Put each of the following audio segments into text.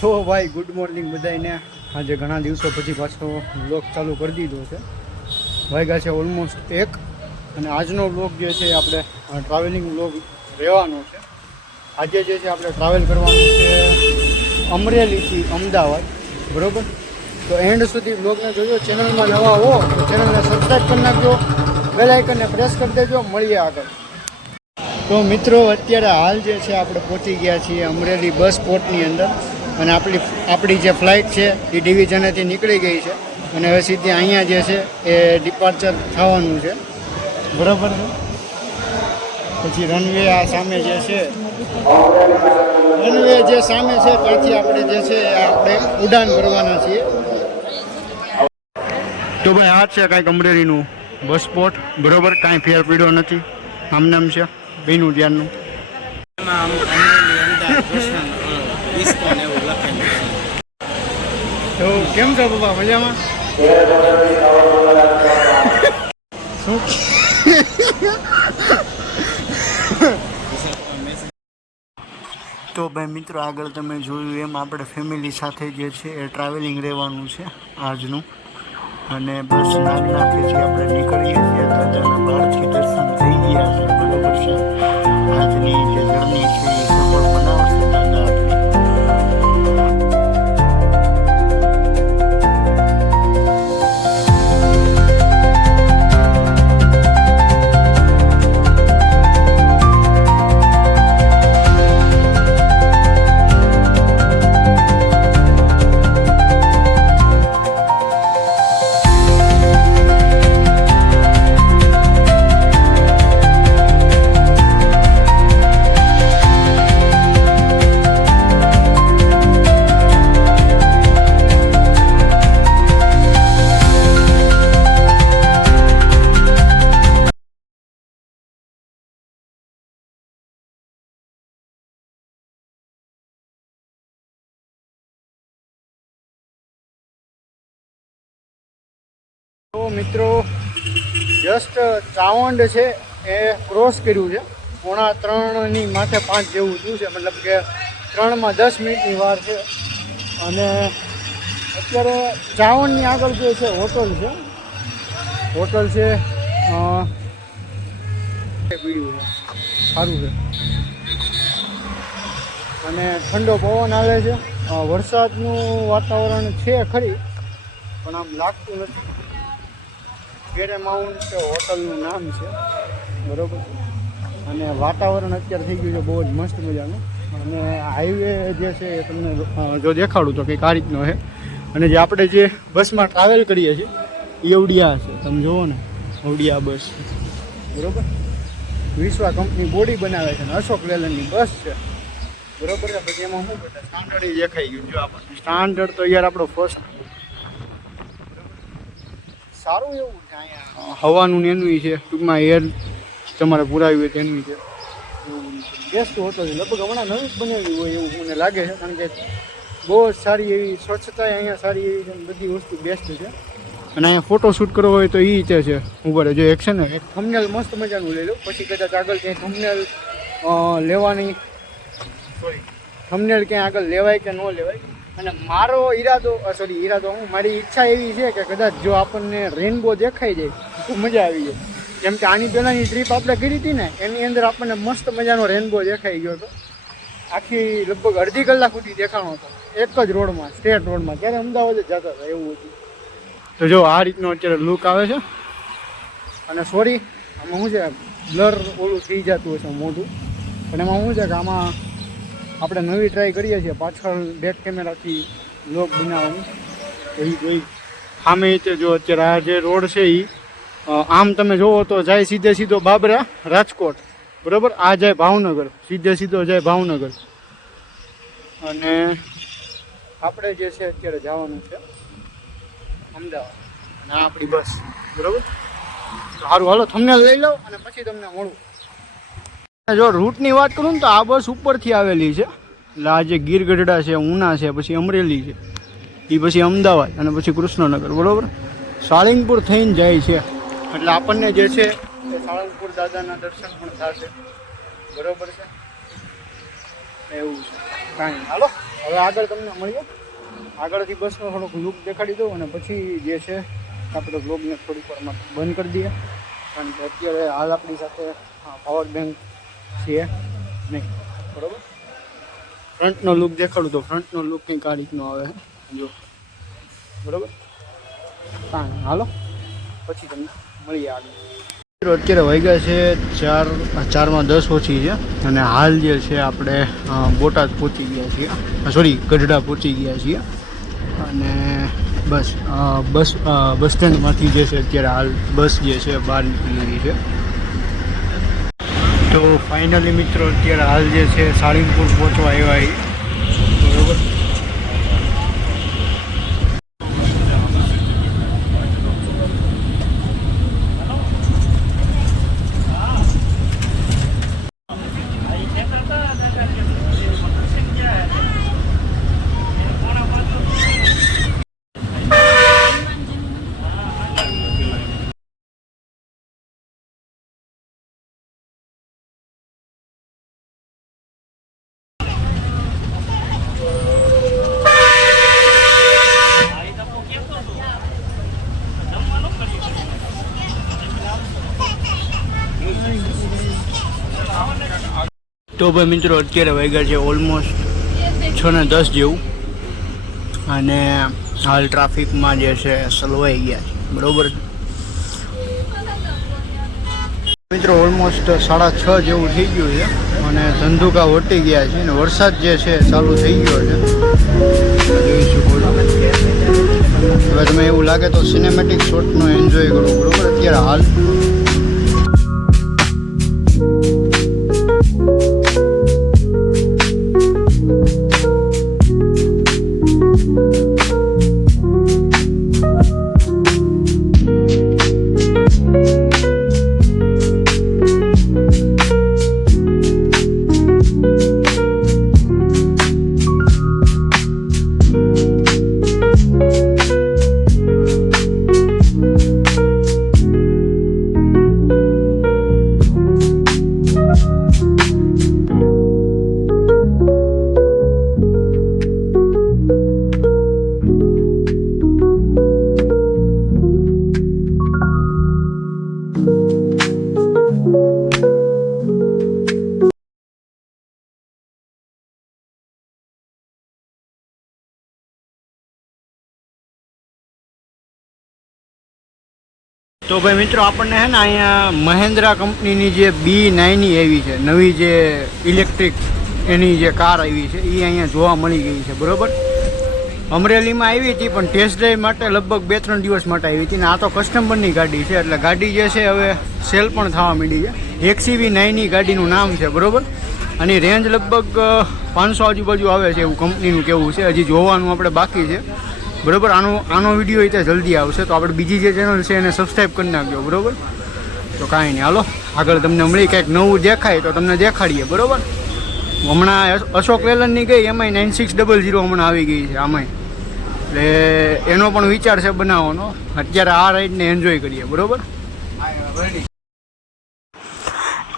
તો ભાઈ good morning બધાને. આજે ઘણા દિવસો પછી પાછો વ્લોગ ચાલુ કરી દીધો છે. વાગ્યા છે ઓલમોસ્ટ 1 અને આજનો વ્લોગ જે છે આપણે ટ્રાવેલિંગ વ્લોગ રહેવાનો છે. આજે જે છે આપણે ટ્રાવેલ કરવાનું છે અમરેલીથી અમદાવાદ, બરાબર? તો એન્ડ સુધી વ્લોગને જોજો. ચેનલમાં નવા હો તો ચેનલને સબસ્ક્રાઈબ કરી નાખજો, બેલ આઇકનને પ્રેસ કરી દેજો. મળીએ આગળ. તો મિત્રો અત્યારે હાલ જે છે આપણે પહોંચી ગયા છીએ અમરેલી બસ સ્પોટની અંદર અને આપણી જે ફ્લાઇટ છે એ ડિવિઝનેથી નીકળી ગઈ છે અને હવે સીધી અહીંયા જે છે એ ડિપાર્ચર થવાનું છે, બરાબર છે? પછી રનવે આ સામે જે છે, રનવે જે સામે છે ત્યાંથી આપણે જે છે આપણે ઉડાન ભરવાના છીએ. તો ભાઈ આ છે કાંઈક અમરેલીનું બસ સ્પોટ, બરાબર? કાંઈ ફેર પીડ્યો નથી, આમનામ છે બેનું ધ્યાનનું. તો કેમ છો બાબા, મજામાં? શું તો ભાઈ મિત્રો આગળ તમે જોયું એમ આપણે ફેમિલી સાથે જે છે એ ટ્રાવેલિંગ રહેવાનું છે આજનું. અને બસ નાગનાથેથી આપણે નીકળીએ છીએ દાદાના બહારથી દર્શન થઈ ગયા છે, બરોબર છે? આજની જે જર્ની છે એ સફળ બનાવશે દાદા આપણી. તો મિત્રો જસ્ટ ચાવંડ છે એ ક્રોસ કર્યું છે. 3:45 માથે 5 જેવું થયું છે, મતલબ કે 3 માં 10 મિનિટની વાર છે. અને અત્યારે ચાવંડની આગળ જે છે હોટલ છે સારું છે અને ઠંડો પવન આવે છે. વરસાદનું વાતાવરણ છે ખરી પણ આમ લાગતું નથી. પેરામાઉન્ટ હોટલનું નામ છે, બરાબર? અને વાતાવરણ અત્યારે થઈ ગયું છે બહુ જ મસ્ત મજાનું. અને હાઈવે જે છે એ તમને જો દેખાડું તો કંઈક આ રીતનો છે. અને જે આપણે જે બસમાં ટ્રાવેલ કરીએ છીએ એ અવડિયા છે, તમે જુઓ ને, અવડિયા બસ છે, બરાબર? વિશ્વા કંપની બોડી બનાવે છે અને અશોક લેલનની બસ છે, બરાબર છે? પછી એમાં શું કરતા સ્ટાન્ડર્ડ દેખાઈ ગયું. જો આપણને સ્ટાન્ડર્ડ તો યાર આપણો ફર્સ્ટ સારું એવું છે. અહીંયા હવાનું ને એનું છે, ટૂંકમાં એર તમારે પુરાવ્યું હોય તેનું છે. બેસ્ટ હોટલ છે, લગભગ હમણાં નવી જ બનાવી હોય એવું મને લાગે છે, કારણ કે બહુ જ સારી એવી સ્વચ્છતા અહીંયા સારી એવી છે, બધી વસ્તુ બેસ્ટ છે. અને અહીંયા ફોટોશૂટ કરવો હોય તો એ રીતે છે. ઉભા જો એક છે ને એક થંબનેલ મસ્ત મજાનું લઈ લો, પછી કદાચ આગળ ક્યાંય થંબનેલ લેવાની થંબનેલ ક્યાંય આગળ લેવાય કે ન લેવાય. અને મારો મારી ઈચ્છા એવી છે કે કદાચ જો આપણને રેનબો દેખાઈ જાય તો મજા આવી જાય. જેમ કે આની પહેલાંની ટ્રીપ આપણે કરી હતી ને એની અંદર આપણને મસ્ત મજાનો રેનબો દેખાઈ ગયો હતો. આખી લગભગ અડધી કલાક સુધી દેખાણો હતો એક જ રોડમાં, સ્ટેટ રોડમાં. ત્યારે અમદાવાદ જ જતા હતા એવું હતું. તો જો આ રીતનો અત્યારે લુક આવે છે. અને સોરી આમાં શું છે, બ્લર ઓલું થઈ જતું હશે મોઢું, પણ એમાં શું છે કે આમાં આપણે નવી ટ્રાય કરીએ છીએ પાછળ બેક કેમેરાથી વ્લોગ બનાવવાની. તો એ જોઈ સામે રીતે જો અત્યારે આ જે રોડ છે એ આમ તમે જુઓ તો જાય સીધો બાબરા રાજકોટ, બરાબર? આ જાય ભાવનગર, સીધો જાય ભાવનગર. અને આપણે જે છે અત્યારે જવાનું છે અમદાવાદ અને આ આપણી બસ, બરાબર? સારું, હાલો થંબનેલ લઈ લો અને પછી તમને મળું. જો રૂટની વાત કરું ને તો આ બસ ઉપરથી આવેલી છે. એટલે આ જે ગીર ગઢડા છે, ઉના છે, પછી અમરેલી છે, એ પછી અમદાવાદ અને પછી કૃષ્ણનગર, બરાબર? સાળંગપુર થઈને જાય છે. એટલે આપણને જે છે એ સાળંગપુર દાદાના દર્શન પણ થશે, બરાબર છે? એવું છે કાંઈ. હાલો હવે આગળ તમને મળીએ, આગળથી બસનો થોડોક લુક દેખાડી દઉં અને પછી જે છે આપણે બ્લોગને થોડીક વારમાં બંધ કરી દઈએ, કારણ કે અત્યારે હાલ આપણી સાથે પાવર બેંક છે નહીં, બરાબર. ફ્રન્ટનો લુક દેખાડું તો ફ્રન્ટનો લુક કંઈક આ રીતનો આવે જો, બરાબર. કાંઈ હાલો પછી તમને મળીએ આગળ. અત્યારે વાગ્યા છે 4:10 ઓછી છે અને હાલ જે છે આપણે બોટાદ પહોંચી ગયા છીએ, સોરી ગઢડા પહોંચી ગયા છીએ અને બસ સ્ટેન્ડમાંથી જે છે અત્યારે હાલ બસ જે છે બહાર નીકળી છે. તો ફાઇનલી મિત્રો અત્યારે હાલ જે છે સાળીંગપુર પહોંચવા આવ્યા, બરાબર. તો ભાઈ મિત્રો અત્યારે વાગ્યા છે ઓલમોસ્ટ 6:10 જેવું અને હાલ ટ્રાફિકમાં જે છે સલવાઈ ગયા છે, બરાબર. મિત્રો ઓલમોસ્ટ 6:30 જેવું થઈ ગયું છે અને ધંધુકા વટી ગયા છે અને વરસાદ જે છે ચાલુ થઈ ગયો છે, જોઈ શકો છો. હવે તમે એવું લાગે તો સિનેમેટિક શોટનો એન્જોય કરો, બરાબર. અત્યારે હાલ તો ભાઈ મિત્રો આપણને છે ને અહીંયા મહિન્દ્રા કંપનીની જે B9 આવી છે, નવી જે ઇલેક્ટ્રિક એની જે કાર આવી છે એ અહીંયા જોવા મળી ગઈ છે, બરાબર. અમરેલીમાં આવી હતી પણ ટેસ્ટ ડ્રાઈવ માટે લગભગ 2-3 દિવસ માટે આવી હતી ને આ તો કસ્ટમરની ગાડી છે, એટલે ગાડી જે છે હવે સેલ પણ થવા માંડી છે. XCV9 ગાડીનું નામ છે, બરાબર. અને રેન્જ લગભગ 500 આજુબાજુ આવે છે એવું કંપનીનું કહેવું છે, હજી જોવાનું આપણે બાકી છે, બરાબર. આનો વિડીયો એ જલ્દી આવશે, તો આપણે બીજી જે ચેનલ છે એને સબસ્ક્રાઈબ કરી નાખજો, બરાબર. તો કાંઈ નહીં, હાલો આગળ તમને મળી કંઈક નવું દેખાય તો તમને દેખાડીએ, બરાબર. હમણાં અશોક લેલનની ગઈ એમાંય 9600 હમણાં આવી ગઈ છે આમાંય, એટલે એનો પણ વિચાર છે બનાવવાનો. અત્યારે આ રાઈડને એન્જોય કરીએ, બરાબર.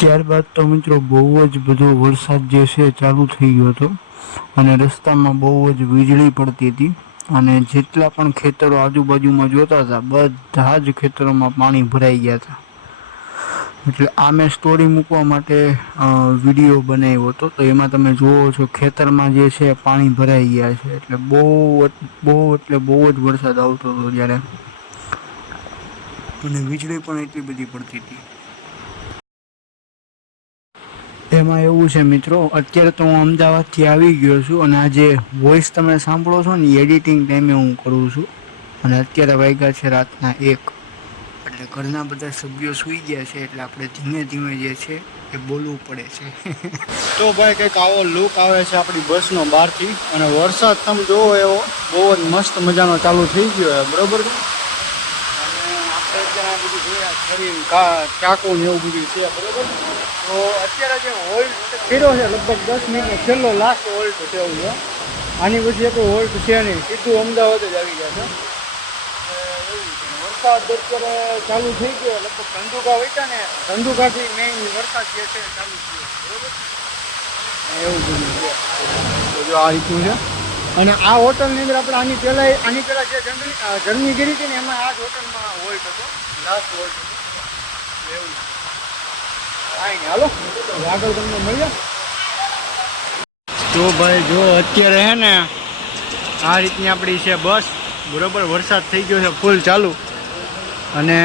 ત્યારબાદ તો મિત્રો બહુ જ બધો વરસાદ જે છે ચાલુ થઈ ગયો હતો અને રસ્તામાં બહુ જ વીજળી પડતી હતી અને જેટલા પણ ખેતરો આજુબાજુમાં જોતા હતા બધા જ ખેતરોમાં પાણી ભરાઈ ગયા હતા. એટલે આ મેં સ્ટોરી મૂકવા માટે વિડીયો બનાવ્યો હતો, તો એમાં તમે જુઓ છો ખેતરમાં જે છે પાણી ભરાઈ ગયા છે. એટલે બહુ જ વરસાદ આવતો હતો જ્યારે, અને વીજળી પણ એટલી બધી પડતી હતી. એમાં એવું છે મિત્રો, અત્યારે તો હું અમદાવાદથી આવી ગયો છું અને આ જે વોઇસ તમે સાંભળો છો ને એડિટિંગ ટાઈમે હું કરું છું અને અત્યારે વાગ્યા છે રાતના 1, એટલે ઘરના બધા સભ્યો સૂઈ ગયા છે, એટલે આપણે ધીમે ધીમે જે છે એ બોલવું પડે છે. તો ભાઈ કંઈક આવો લુક આવે છે આપણી બસનો બહારથી અને વરસાદ તમે જોવો એવો બહુ જ મસ્ત મજાનો ચાલુ થઈ ગયો છે, બરાબર. અને આપણે અત્યારે બધું જોયા શરીર ચાકુ ને એવું બધું છે, બરાબર. તો અત્યારે જે હોલ્ટ કર્યો છે લગભગ 10 મિનિટનો છેલ્લો લાસ્ટ હોલ્ટ છે એવું છે. આની પછી એક હોલ્ટ છે નહીં, સીધું અમદાવાદ જ આવી ગયા છે. વરસાદ અત્યારે ચાલુ થઈ ગયો, લગભગ ધંધુકા વચ્ચે ને ધંધુકાથી મેઇન વરસાદ જે છે ચાલુ થયો, બરાબર. એવું બધું છે. જો આ રીતનું છે. અને આ હોટલની અંદર આપણે આની પહેલાં જે જર્ની કરી હતી ને એમાં આ જ હોટલમાં વોલ્ટ હતો, લાસ્ટ વોલ્ટ હતો એવું. કાંઈ નહીં, હાલો આગળ તમને મળીએ. તો ભાઈ જો અત્યારે હે ને આ રીતની આપણી છે બસ, બરાબર. વરસાદ થઈ ગયો છે ફૂલ ચાલુ. અને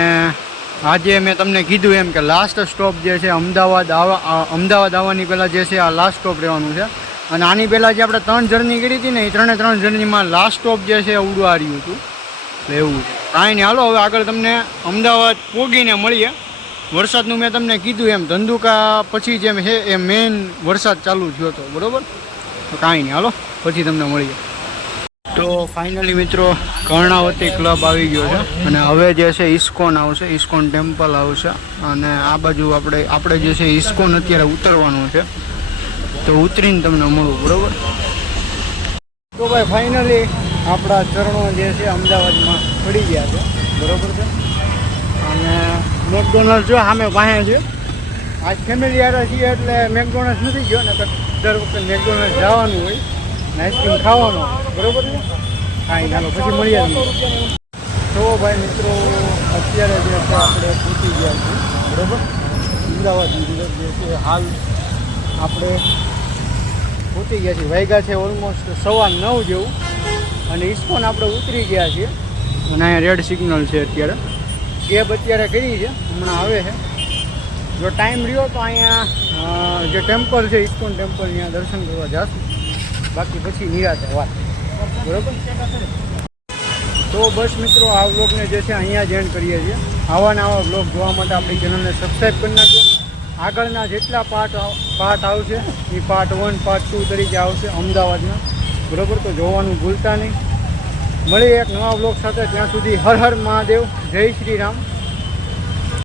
આજે મેં તમને કીધું એમ કે લાસ્ટ સ્ટોપ જે છે અમદાવાદ આવવાની પહેલાં જે છે આ લાસ્ટ સ્ટોપ રહેવાનું છે. અને આની પહેલાં જે આપણે 3 જર્ની કરી હતી ને એ 3 જર્નીમાં લાસ્ટ સ્ટોપ જે છે ઉડવા રહ્યું હતું એવું છે. કાંઈ નહીં, હાલો હવે આગળ તમને અમદાવાદ પોગીને મળીએ. વરસાદનું મેં તમને કીધું એમ ધંધુકા પછી જેમ છે એ મેઇન વરસાદ ચાલુ થયો હતો, બરાબર. તો કાંઈ નહીં, હાલો પછી તમને મળીએ. તો ફાઇનલી મિત્રો કર્ણાવતી ક્લબ આવી ગયો છે. અને હવે જે છે ઇસ્કોન આવશે, ઇસ્કોન ટેમ્પલ આવશે. અને આ બાજુ આપણે જે છે ઇસ્કોન અત્યારે ઉતરવાનું છે, તો ઉતરીને તમને મળું, બરાબર. તો ભાઈ ફાઇનલી આપણા ચરણો જે છે અમદાવાદમાં પડી ગયા છે, બરાબર છે. અને મેકડોનલ્ડ જો સામે પાસે છે. આજ ફેમિલી યાર છીએ એટલે મેકડોનલ્ડ નથી ગયો, ને દર વખતે મેકડોનલ્ડ જવાનું હોય ને આઈસ્ક્રીમ ખાવાનો, બરાબર છે. કાંઈ ચાલો પછી મળીએ. તો ભાઈ મિત્રો અત્યારે જે છે આપણે પહોંચી ગયા છીએ, બરાબર. અમદાવાદની અંદર જે છે હાલ આપણે પહોંચી ગયા છીએ. વાગ્યા છે ઓલમોસ્ટ 9:15 જેવું. અને ઇસ્કોન આપણે ઉતરી ગયા છીએ. અને અહીંયા રેડ સિગ્નલ છે અત્યારે. કેબ અત્યારે કરી છે, હમણાં આવે છે. જો ટાઈમ રહ્યો તો અહીંયા જે ટેમ્પલ છે ઇસ્કોન ટેમ્પલ, ત્યાં દર્શન કરવા જશું. બાકી પછી નિરાતે વાત, બરાબર. તો બસ મિત્રો આ વ્લોગને જે છે અહીંયા જ એન્ડ કરીએ છીએ. આવા વ્લોગ જોવા માટે આપણી ચેનલને સબસ્ક્રાઈબ કરી નાખો. આગળના જેટલા પાર્ટ આવશે એ પાર્ટ 1 પાર્ટ 2 તરીકે આવશે અમદાવાદના, બરાબર. તો જોવાનું ભૂલતા નહીં. મળીએ એક નવા વ્લોગ સાથે. ત્યાં સુધી હર હર મહાદેવ, જય શ્રી રામ.